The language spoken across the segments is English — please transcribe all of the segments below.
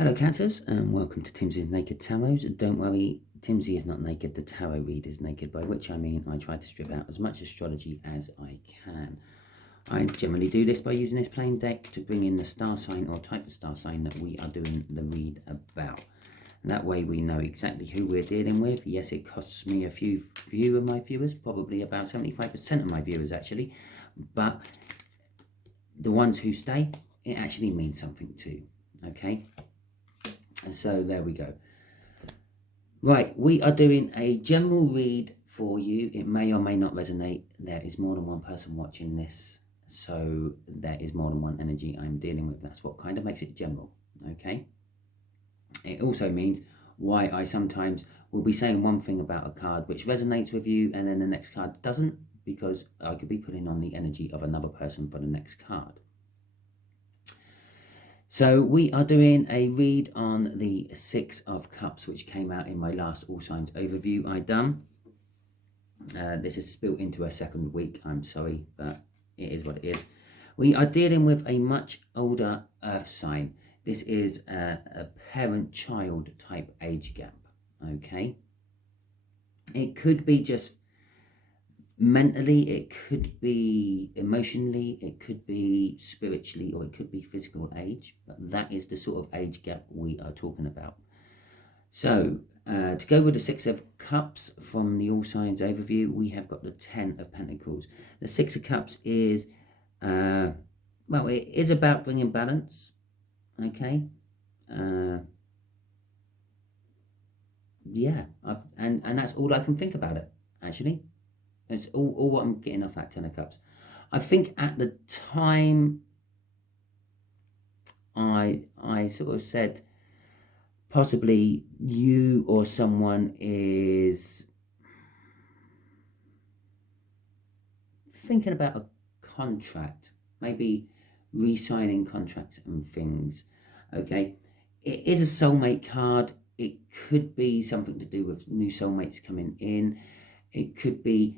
Hello Cancers and welcome to Timsy Naked Tarot. Don't worry, Timsy is not naked, the tarot read is naked, by which I mean I try to strip out as much astrology as I can. I generally do this by using this plain deck to bring in the star sign or type of star sign that we are doing the read about. That way we know exactly who we're dealing with. Yes, it costs me a few of my viewers, probably about 75% of my viewers actually, but the ones who stay, it actually means something too, okay? And so there we go. Right, we are doing a general read for you. It may or may not resonate. There is more than one person watching this, so there is more than one energy I'm dealing with. That's what kind of makes it general, okay? It also means why I sometimes will be saying one thing about a card which resonates with you and then the next card doesn't, because I could be putting on the energy of another person for the next card. So we are doing a read on the Six of Cups, which came out in my last All Signs overview I done. This is spilt into a second week, I'm sorry, but it is what it is. We are dealing with a much older earth sign. This is a parent-child type age gap, okay? It could be just mentally, it could be emotionally, it could be spiritually, or it could be physical age, but that is the sort of age gap we are talking about. So to go with the Six of Cups from the All Signs overview, we have got the 10 of Pentacles. The Six of Cups is, well, it is about bringing balance, okay? Yeah, and that's all I can think about it, actually. It's all what I'm getting off that 10 of Cups. I think at the time I sort of said possibly you or someone is thinking about a contract, maybe re-signing contracts and things, okay? It is a soulmate card. It could be something to do with new soulmates coming in. It could be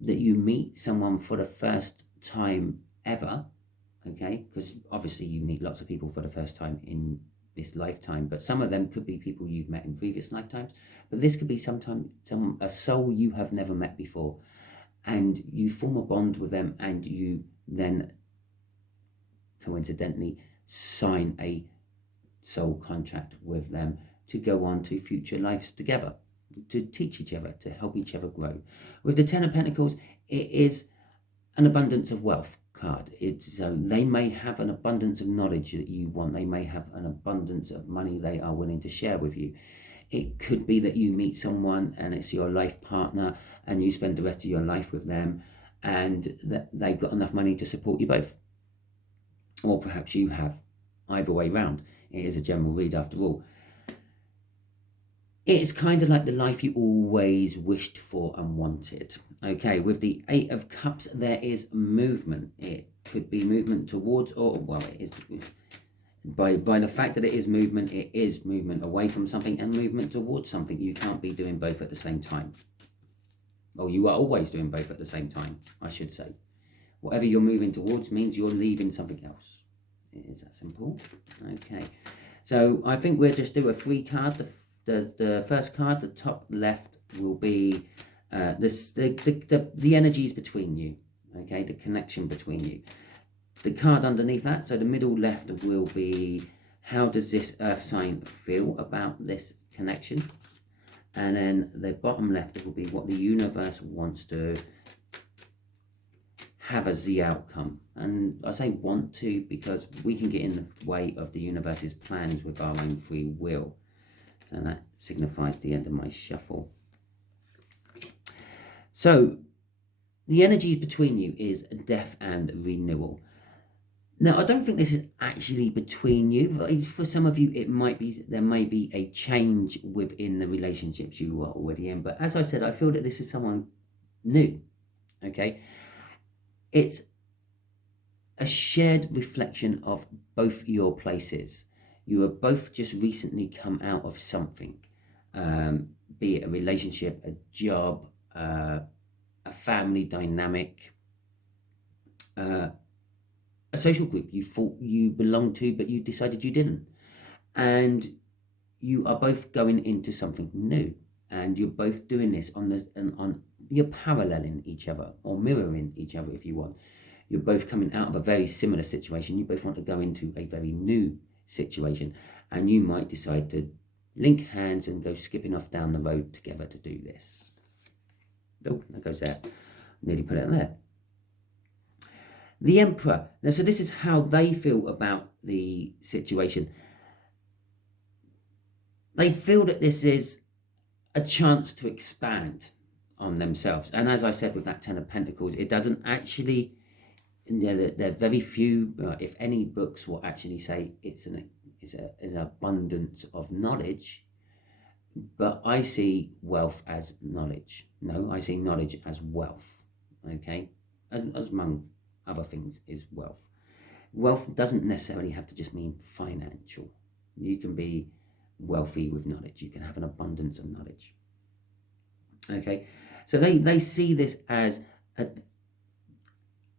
that you meet someone for the first time ever, okay? Because obviously you meet lots of people for the first time in this lifetime, but some of them could be people you've met in previous lifetimes. But this could be a soul you have never met before, and you form a bond with them, and you then coincidentally sign a soul contract with them to go on to future lives together, to teach each other, to help each other grow. With the 10 of Pentacles, it is an abundance of wealth card. So they may have an abundance of knowledge that you want. They may have an abundance of money they are willing to share with you. It could be that you meet someone and it's your life partner and you spend the rest of your life with them, and that they've got enough money to support you both. Or perhaps you have. Either way round. It is a general read after all. It's kind of like the life you always wished for and wanted. Okay, with the 8 of Cups, there is movement. It could be movement towards, or, well, it is, by the fact that it is movement away from something and movement towards something. You can't be doing both at the same time. Well, you are always doing both at the same time, I should say. Whatever you're moving towards means you're leaving something else. It is that simple. Okay, so I think we'll just do a free card. The first card, the top left, will be the energies between you, okay, the connection between you. The card underneath that, so the middle left, will be how does this earth sign feel about this connection, and then the bottom left will be what the universe wants to have as the outcome. And I say want to because we can get in the way of the universe's plans with our own free will. And that signifies the end of my shuffle. So the energies between you is death and renewal. Now, I don't think this is actually between you. For some of you, it might be, there may be a change within the relationships you are already in. But as I said, I feel that this is someone new, okay? It's a shared reflection of both your places. You have both just recently come out of something, be it a relationship, a job, a family dynamic, a social group you thought you belonged to, but you decided you didn't. and you are both going into something new, and you're both doing this on you're paralleling each other or mirroring each other if you want. You're both coming out of a very similar situation. You both want to go into a very new situation, and you might decide to link hands and go skipping off down the road together to do this. Oh, that goes there. Nearly put it there. The Emperor. Now, so this is how they feel about the situation. They feel that this is a chance to expand on themselves. And as I said with that Ten of Pentacles, it doesn't actually, there are very few, if any, books will actually say it's an abundance of knowledge. But I see wealth as knowledge. No, I see knowledge as wealth. Okay? As among other things is wealth. Wealth doesn't necessarily have to just mean financial. You can be wealthy with knowledge. You can have an abundance of knowledge. Okay? So they see this as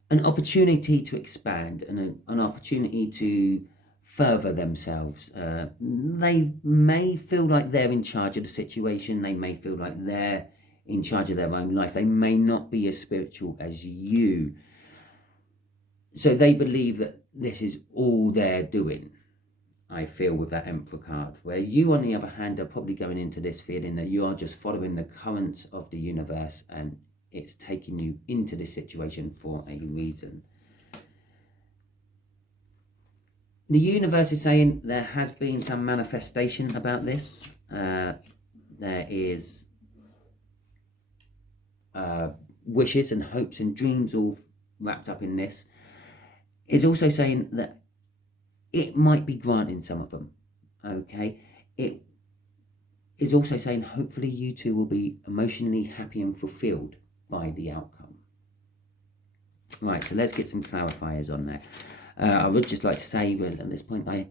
an opportunity to expand and an opportunity to further themselves. They may feel like they're in charge of the situation. They may feel like they're in charge of their own life. They may not be as spiritual as you. So they believe that this is all they're doing, I feel, with that Emperor card. Where you, on the other hand, are probably going into this feeling that you are just following the currents of the universe and it's taking you into this situation for a reason. The universe is saying there has been some manifestation about this. There is wishes and hopes and dreams all wrapped up in this. It's also saying that it might be granting some of them. Okay? It is also saying hopefully you two will be emotionally happy and fulfilled by the outcome. Right, so let's get some clarifiers on there. I would just like to say, well, at this point, I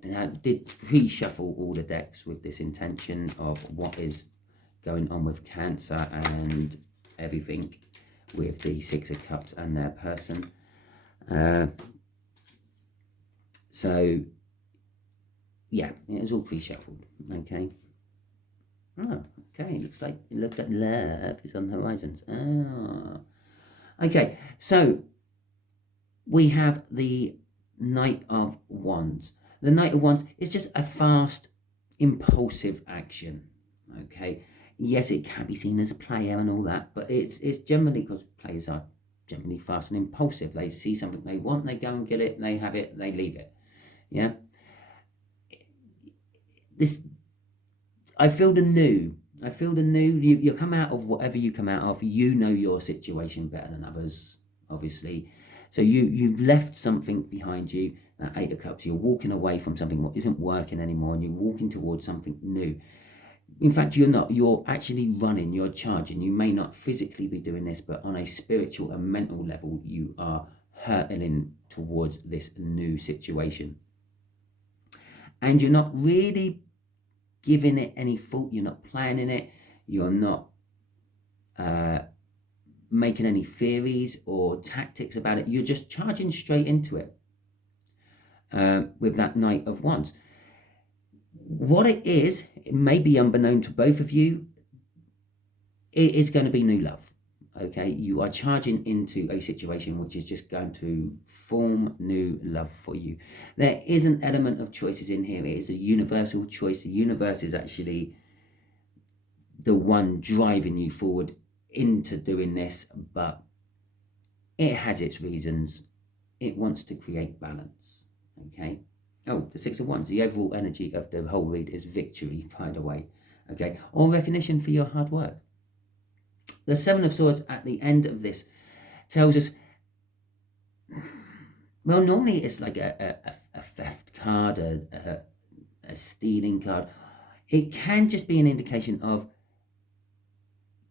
did pre-shuffle all the decks with this intention of what is going on with Cancer and everything with the Six of Cups and their person. So, yeah, it was all pre-shuffled, okay? Oh, okay, it looks like love is on the horizons. Oh. Okay, so we have the Knight of Wands. The Knight of Wands is just a fast, impulsive action, okay? Yes, it can be seen as a player and all that, but it's generally, because players are generally fast and impulsive. They see something they want, they go and get it, they have it, they leave it, yeah? I feel the new. You come out of whatever you come out of. You know your situation better than others, obviously. So you've left something behind you, that Eight of Cups. You're walking away from something that isn't working anymore, and you're walking towards something new. In fact, you're not. You're actually running. You're charging. You may not physically be doing this, but on a spiritual and mental level, you are hurtling towards this new situation. And you're not really giving it any thought. You're not planning it. You're not making any theories or tactics about it. You're just charging straight into it with that Knight of Wands. What it is, it may be unbeknown to both of you, it is going to be new love. Okay, you are charging into a situation which is just going to form new love for you. There is an element of choices in here. It is a universal choice. The universe is actually the one driving you forward into doing this, but it has its reasons. It wants to create balance. Okay. Oh, the Six of Wands. The overall energy of the whole read is victory, by the way. Okay, or recognition for your hard work. The Seven of Swords at the end of this tells us, well, normally it's like a theft card, a stealing card. It can just be an indication of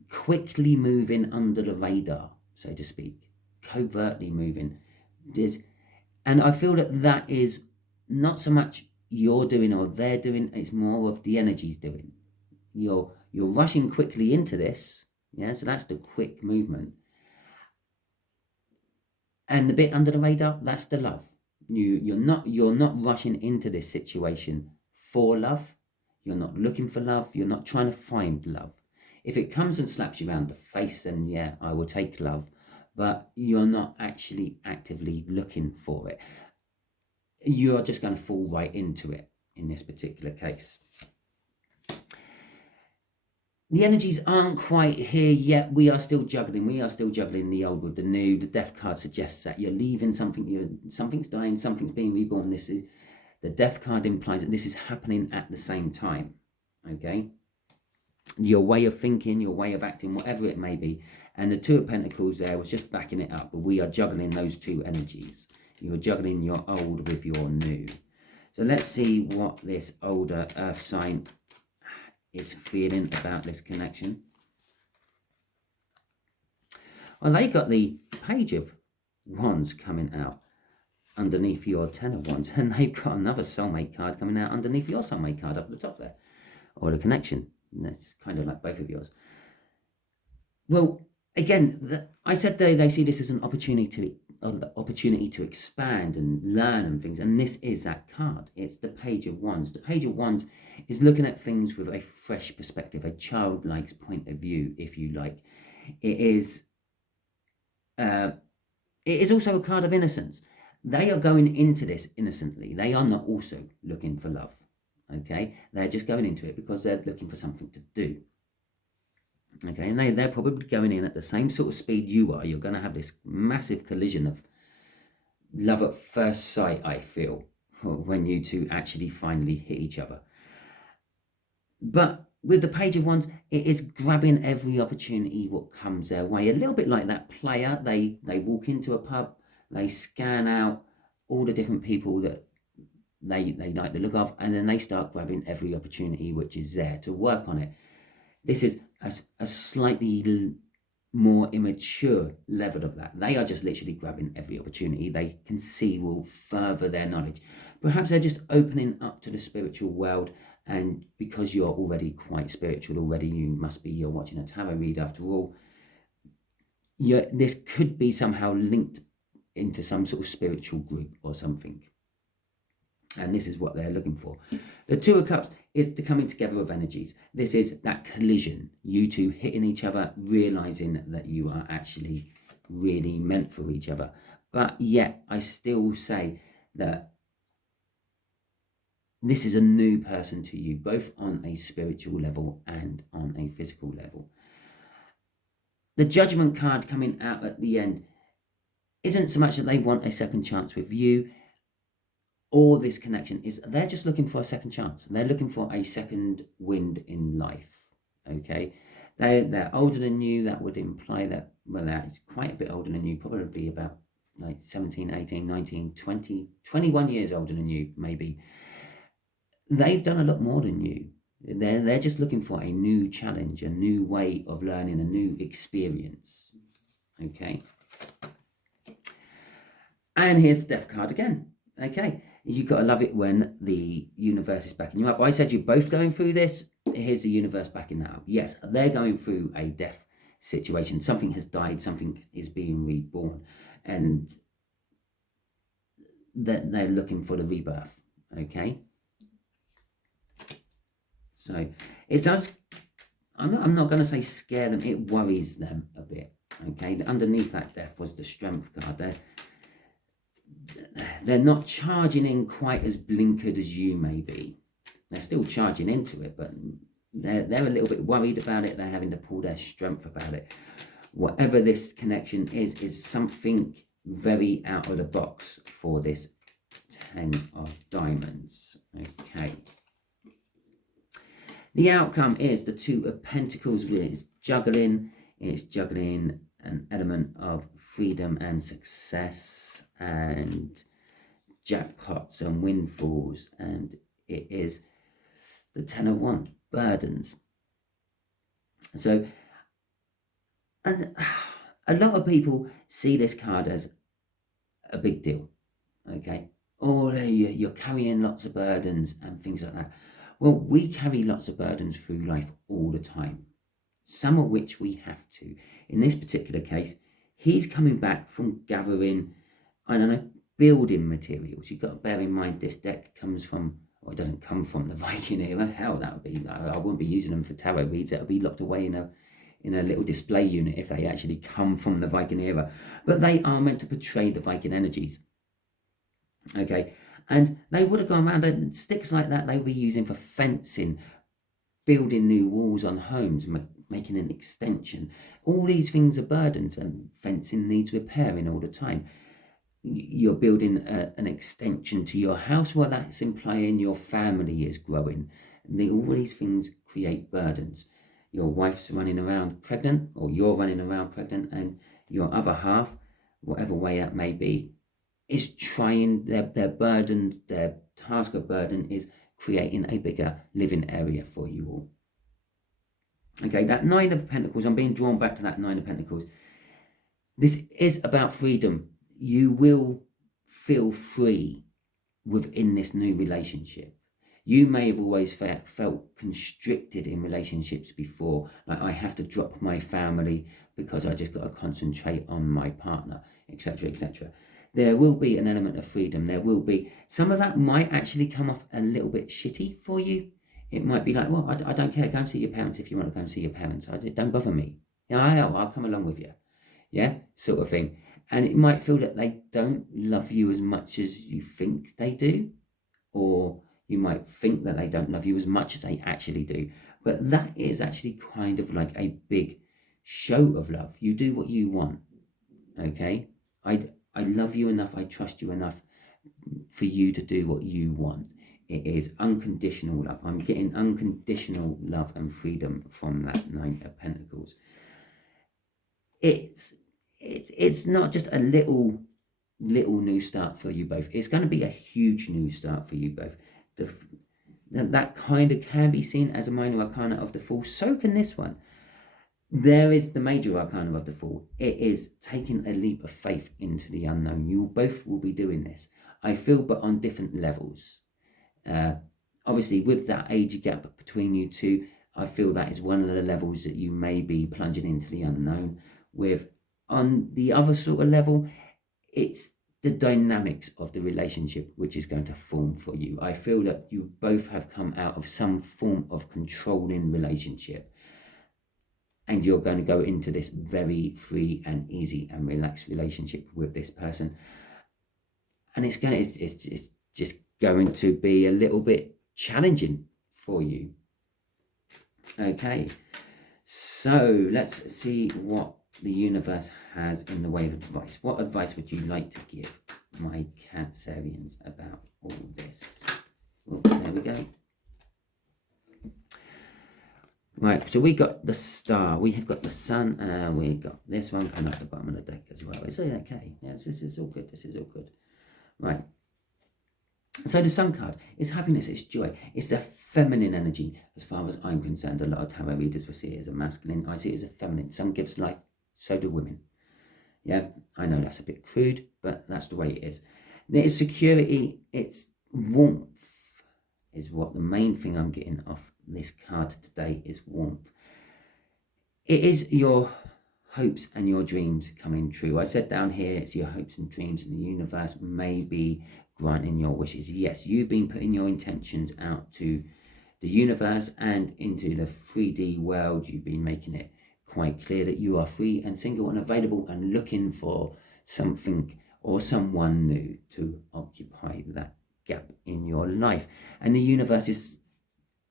quickly moving under the radar, so to speak, covertly moving. And I feel that is not so much you're doing or they're doing, it's more of the energy's doing. You're rushing quickly into this. Yeah, so that's the quick movement. And the bit under the radar, that's the love. You're not rushing into this situation for love. You're not looking for love. You're not trying to find love. If it comes and slaps you around the face, then yeah, I will take love. But you're not actually actively looking for it. You are just going to fall right into it in this particular case. The energies aren't quite here yet. We are still juggling. We are still juggling the old with the new. The death card suggests that you're leaving something. Something's dying. Something's being reborn. This is the death card implies that this is happening at the same time. Okay. Your way of thinking, your way of acting, whatever it may be. And the Two of Pentacles there was just backing it up. But we are juggling those two energies. You're juggling your old with your new. So let's see what this older earth sign is feeling about this connection. Well, they got the Page of Wands coming out underneath your Ten of Wands, and they've got another soulmate card coming out underneath your soulmate card up at the top there, or the connection. And that's kind of like both of yours. Well, again, I said they see this as an opportunity to expand and learn and things, and this is that card. It's the Page of Wands. The Page of Wands is looking at things with a fresh perspective, a childlike point of view, if you like. It is also a card of innocence. They are going into this innocently. They are not also looking for love. Okay, they're just going into it because they're looking for something to do. Okay, and they're probably going in at the same sort of speed you are. You're going to have this massive collision of love at first sight, I feel, when you two actually finally hit each other. But with the Page of Wands, it is grabbing every opportunity what comes their way. A little bit like that player. They walk into a pub, they scan out all the different people that they like to look of, and then they start grabbing every opportunity which is there to work on it. This is a slightly more immature level of that. They are just literally grabbing every opportunity they can see will further their knowledge. Perhaps they're just opening up to the spiritual world, and because you're already quite spiritual already, you're watching a tarot read after all. This could be somehow linked into some sort of spiritual group or something. And this is what they're looking for. The Two of Cups is the coming together of energies. This is that collision. You two hitting each other, realizing that you are actually really meant for each other. But yet, I still say that this is a new person to you, both on a spiritual level and on a physical level. The Judgment card coming out at the end isn't so much that they want a second chance with you, or this connection is they're just looking for a second chance. They're looking for a second wind in life. Okay, they're older than you. That would imply that, well, that's quite a bit older than you, probably about like 17, 18, 19, 20, 21 years older than you, maybe. They've done a lot more than you. They're just looking for a new challenge, a new way of learning, a new experience. Okay. And here's the Death card again. Okay. You've got to love it when the universe is backing you up. I said you're both going through this. Here's the universe backing that up. Yes, they're going through a death situation. Something has died. Something is being reborn. And they're looking for the rebirth. Okay. So it does, I'm not going to say scare them. It worries them a bit. Okay. Underneath that death was the Strength card. They're not charging in quite as blinkered as you may be. They're still charging into it, but they're a little bit worried about it. They're having to pull their strength about it. Whatever this connection is something very out of the box for this 10 of Diamonds. Okay. The outcome is the Two of Pentacles, where it's juggling an element of freedom and success and jackpots and windfalls, and it is the Ten of Wands, burdens. So, and a lot of people see this card as a big deal. Okay, you're carrying lots of burdens and things like that. Well, we carry lots of burdens through life all the time, some of which we have to. In this particular case, he's coming back from gathering, I don't know, building materials. You've got to bear in mind this deck comes from or it doesn't come from the Viking era. Hell, that would be, I wouldn't be using them for tarot reads. It would be locked away in a little display unit if they actually come from the Viking era. But they are meant to portray the Viking energies. Okay, and they would have gone around, and sticks like that they were using for fencing, building new walls on homes, making an extension. All these things are burdens, and fencing needs repairing all the time. You're building an extension to your house. Well, that's implying your family is growing. All these things create burdens. Your wife's running around pregnant, or you're running around pregnant, and your other half, whatever way that may be, is trying, their burden, their task of burden is creating a bigger living area for you all. Okay, that Nine of Pentacles, I'm being drawn back to that Nine of Pentacles. This is about freedom. You will feel free within this new relationship. You may have always felt constricted in relationships before, like I have to drop my family because I just got to concentrate on my partner, etc., etc. There will be an element of freedom. There will be, some of that might actually come off a little bit shitty for you. It might be like, well, I don't care, go and see your parents if you want to go and see your parents. Don't bother me. Yeah, I'll come along with you. Yeah, sort of thing. And it might feel that they don't love you as much as you think they do, or you might think that they don't love you as much as they actually do. But that is actually kind of like a big show of love. You do what you want, okay? I love you enough, I trust you enough for you to do what you want. It is unconditional love. I'm getting unconditional love and freedom from that Nine of Pentacles. It's not just a little new start for you both. It's going to be a huge new start for you both. That kind of can be seen as a minor arcana of the Fool. So can this one. There is the major arcana of the Fool. It is taking a leap of faith into the unknown. You both will be doing this, I feel, but on different levels. Obviously, with that age gap between you two, I feel that is one of the levels that you may be plunging into the unknown with. On the other sort of level, it's the dynamics of the relationship which is going to form for you. I feel that you both have come out of some form of controlling relationship, and you're going to go into this very free and easy and relaxed relationship with this person. And it's just going to be a little bit challenging for you. Okay, so let's see what the universe has in the way of advice. What advice would you like to give my Cancerians about all this? Oh, there we go. Right, so we got the Star, we have got the Sun, we got this one coming off the bottom of the deck as well. Is it okay? Yes, this is all good. This is all good. Right. So the Sun card is happiness, it's joy, it's a feminine energy. As far as I'm concerned, a lot of tarot readers will see it as a masculine. I see it as a feminine. Sun gives life, so do women. Yeah, I know that's a bit crude, but that's the way it is. There's security, it's warmth is what the main thing I'm getting off this card today is warmth. It is your hopes and your dreams coming true. I said down here, it's your hopes and dreams, and the universe may be granting your wishes. Yes, you've been putting your intentions out to the universe and into the 3D world. You've been making it quite clear that you are free and single and available and looking for something or someone new to occupy that gap in your life. And the universe has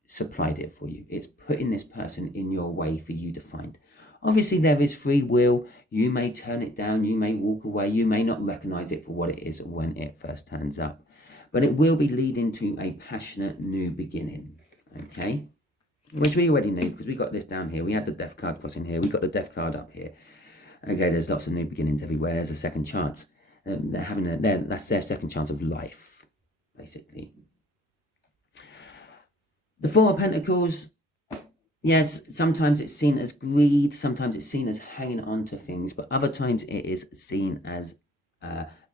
supplied it for you. It's putting this person in your way for you to find. Obviously, there is free will. You may turn it down. You may walk away. You may not recognize it for what it is when it first turns up. But it will be leading to a passionate new beginning. Okay? Which we already knew because we got this down here. We had the Death card crossing here. We got the Death card up here. Okay, there's lots of new beginnings everywhere. There's a second chance. That's their second chance of life, basically. The Four of Pentacles. Yes, sometimes it's seen as greed, sometimes it's seen as hanging on to things, but other times it is seen as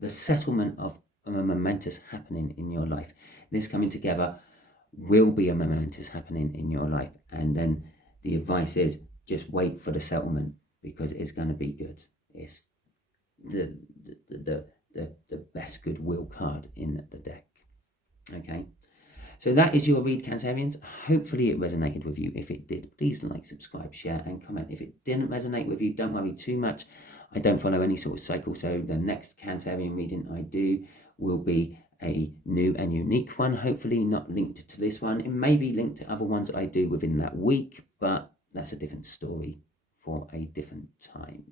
the settlement of a momentous happening in your life. This coming together will be a momentous happening in your life, and then the advice is just wait for the settlement because it's going to be good. It's the best goodwill card in the deck. Okay. So that is your read, Cancerians. Hopefully it resonated with you. If it did, please like, subscribe, share, and comment. If it didn't resonate with you, don't worry too much. I don't follow any sort of cycle, so the next Cancerian reading I do will be a new and unique one, hopefully not linked to this one. It may be linked to other ones I do within that week, but that's a different story for a different time.